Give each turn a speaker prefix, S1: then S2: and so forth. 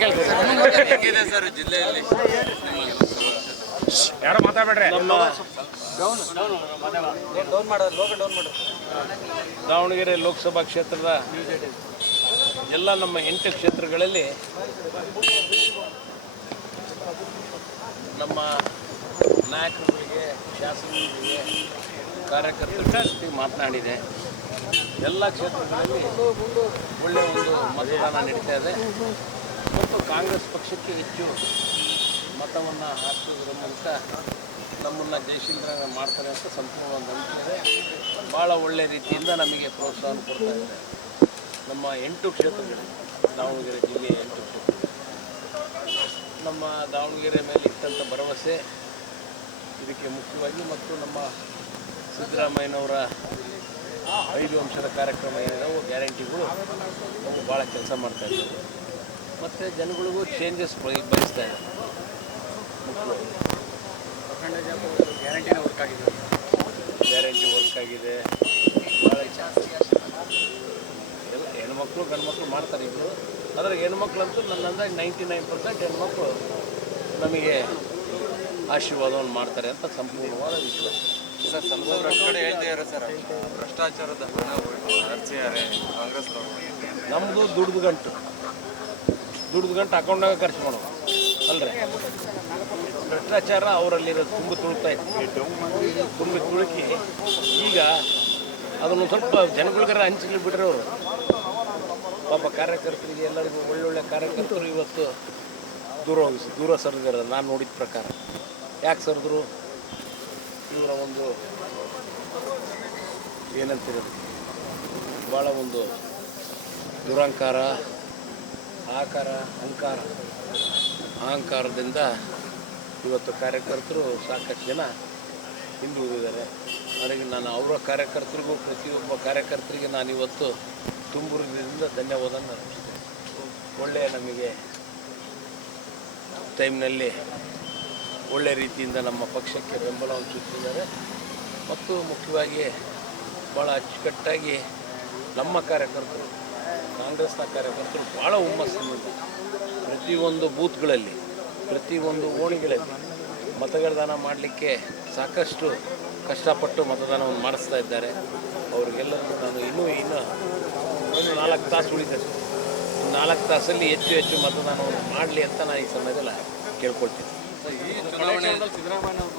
S1: ಕೆಲಸ
S2: ಯಾರು ಮಾತಾಡ್ಬೇಡ್ರಿ.
S1: ದಾವಣಗೆರೆ ಲೋಕಸಭಾ ಕ್ಷೇತ್ರದ ಎಲ್ಲ ನಮ್ಮ ಎಂಟು ಕ್ಷೇತ್ರಗಳಲ್ಲಿ ನಮ್ಮ ನಾಯಕರುಗಳಿಗೆ ಶಾಸಕರಿಗೆ ಕಾರ್ಯಕರ್ತರ ಮಾತನಾಡಿದೆ. ಎಲ್ಲ ಕ್ಷೇತ್ರಗಳಲ್ಲಿ ಒಳ್ಳೆಯ ಒಂದು ಮತದಾನ ನಡೀತಾ ಇದೆ. ಮತ್ತು ಕಾಂಗ್ರೆಸ್ ಪಕ್ಷಕ್ಕೆ ಹೆಚ್ಚು ಮತವನ್ನು ಹಾಕೋದ್ರ ಮೂಲಕ ನಮ್ಮನ್ನು ಜಯಶೀಲರ ಮಾಡ್ತಾರೆ ಅಂತ ಸಂಪೂರ್ಣ ನಂಬಿಕೆ ಇದೆ ಭಾಳ ಒಳ್ಳೆಯ ರೀತಿಯಿಂದ ನಮಗೆ ಪ್ರೋತ್ಸಾಹ ಕೊಡ್ತಾ ಇದ್ದಾರೆ. ನಮ್ಮ ಎಂಟು ಕ್ಷೇತ್ರಗಳು, ದಾವಣಗೆರೆ ಜಿಲ್ಲೆಯ ಎಂಟು ನಮ್ಮ ದಾವಣಗೆರೆ ಮೇಲೆ ಇಟ್ಟಂಥ ಭರವಸೆ ಇದಕ್ಕೆ ಮುಖ್ಯವಾಗಿ ಮತ್ತು ನಮ್ಮ ಸಿದ್ದರಾಮಯ್ಯನವರ ಐದು ಅಂಶದ ಕಾರ್ಯಕ್ರಮ ಏನಿದಾವೆ ಗ್ಯಾರಂಟಿಗಳು ಭಾಳ ಕೆಲಸ ಮಾಡ್ತಾ ಇದ್ದಾರೆ. ಮತ್ತು ಜನಗಳಿಗೂ ಚೇಂಜಸ್ ಬಯಸ್ತಾ ಇದ್ದಾರೆ.
S2: ಗ್ಯಾರಂಟಿನ ವರ್ಕ್ ಆಗಿದೆ.
S1: ಗ್ಯಾರಂಟಿ ವರ್ಕ್ ಆಗಿದೆ. ಎಲ್ಲ ಹೆಣ್ಮಕ್ಳು ಗಂಡು ಮಕ್ಕಳು ಮಾಡ್ತಾರೆ ಇಬ್ಬರು ಆದರೆ ಹೆಣ್ಮಕ್ಳಂತೂ ನನ್ನ ಅಂದಾಗ ನೈಂಟಿ ನೈನ್ ಪರ್ಸೆಂಟ್ ಹೆಣ್ಮಕ್ಳು ನಮಗೆ ಆಶೀರ್ವಾದವನ್ನು ಮಾಡ್ತಾರೆ ಅಂತ ಸಂಪೂರ್ಣವಾದ ವಿಶ್ವಾಸ.
S3: ಸರ್ ಸಂಪೂರ್ಣ ಕಡೆ ಹೇಳ್ತಾ ಇದ್ದಾರೆ ಸರ್. ಭ್ರಷ್ಟಾಚಾರದ ಹಣ ಹರಿಸಿದ್ದಾರೆ ಕಾಂಗ್ರೆಸ್
S1: ನಮ್ಮದು ದುಡ್ದು ಗಂಟು. ದುಡ್ದು ಗಂಟು ಅಕೌಂಟ್ನಾಗ ಖರ್ಚು ಮಾಡೋದು. ಅಲ್ರಿ? ಭ್ರಷ್ಟಾಚಾರ ಅವರಲ್ಲಿರೋದು ತುಂಬ ತುಳುಕ್ತಾ ಇತ್ತು ತುಂಬ ತುಳುಕಿ ಈಗ ಅದನ್ನು ಸ್ವಲ್ಪ ಜನಗಳಿಗಾರ ಹಂಚಲಿ ಬಿಟ್ರೆ ಅವರು. ಪಾಪ ಕಾರ್ಯಕರ್ತರಿಗೆ ಎಲ್ಲರಿಗೂ ಒಳ್ಳೊಳ್ಳೆ ಕಾರ್ಯಕರ್ತರು ಇವತ್ತು ದೂರ ಹೋಗಿಸಿ ದೂರ ಸರಿದಿರೋದು. ನಾನು ನೋಡಿದ ಪ್ರಕಾರ. ಯಾಕೆ ಸರಿದ್ರು? ಇವರ ಒಂದು ಏನಂತಿರೋದು? ಭಾಳ ಒಂದು ದುರಹಂಕಾರ ಆಕಾರ ಅಹಂಕಾರ ಅಹಂಕಾರದಿಂದ ಇವತ್ತು ಕಾರ್ಯಕರ್ತರು ಸಾಕಷ್ಟು ಜನ ಹಿಂದುಳಿದಿದ್ದಾರೆ ಅದಕ್ಕೆ ನಾನು ಅವರ ಕಾರ್ಯಕರ್ತರಿಗೂ, ಪ್ರತಿಯೊಬ್ಬ ಕಾರ್ಯಕರ್ತರಿಗೆ ನಾನು ಇವತ್ತು ತುಂಬುರದಿಂದ ಧನ್ಯವಾದ ಒಳ್ಳೆಯ ನಮಗೆ ಟೈಮ್ನಲ್ಲಿ ಒಳ್ಳೆ ರೀತಿಯಿಂದ ನಮ್ಮ ಪಕ್ಷಕ್ಕೆ ಬೆಂಬಲವನ್ನು ಸೂಚಿಸಿದ್ದಾರೆ ಮತ್ತು ಮುಖ್ಯವಾಗಿ ಭಾಳ ಅಚ್ಚುಕಟ್ಟಾಗಿ ನಮ್ಮ ಕಾರ್ಯಕರ್ತರು ಕಾಂಗ್ರೆಸ್ನ ಕಾರ್ಯಕರ್ತರು ಭಾಳ ಹುಮ್ಮಸ್ಸಿನಿಂದ ಪ್ರತಿಯೊಂದು ಬೂತ್ಗಳಲ್ಲಿ, ಪ್ರತಿಯೊಂದು ಓಣಿಗಳಲ್ಲಿ ಮತಗಳದಾನ ಮಾಡಲಿಕ್ಕೆ ಸಾಕಷ್ಟು ಕಷ್ಟಪಟ್ಟು ಮತದಾನವನ್ನು ಮಾಡಿಸ್ತಾ ಇದ್ದಾರೆ. ಅವ್ರಿಗೆಲ್ಲರಿಗೂ ನಾನು ಇನ್ನೂ ಇನ್ನೂ ಒಂದು ನಾಲ್ಕು ತಾಸು ಉಳಿತದೆ ನಾಲ್ಕು ತಾಸಲ್ಲಿ ಹೆಚ್ಚು ಹೆಚ್ಚು ಮತದಾನವನ್ನು ಮಾಡಲಿ ಅಂತ ನಾನು ಈ ಸಮಯದಲ್ಲಿ ಕೇಳ್ಕೊಳ್ತೀನಿ.
S3: ಈ ಚುನಾವಣೆ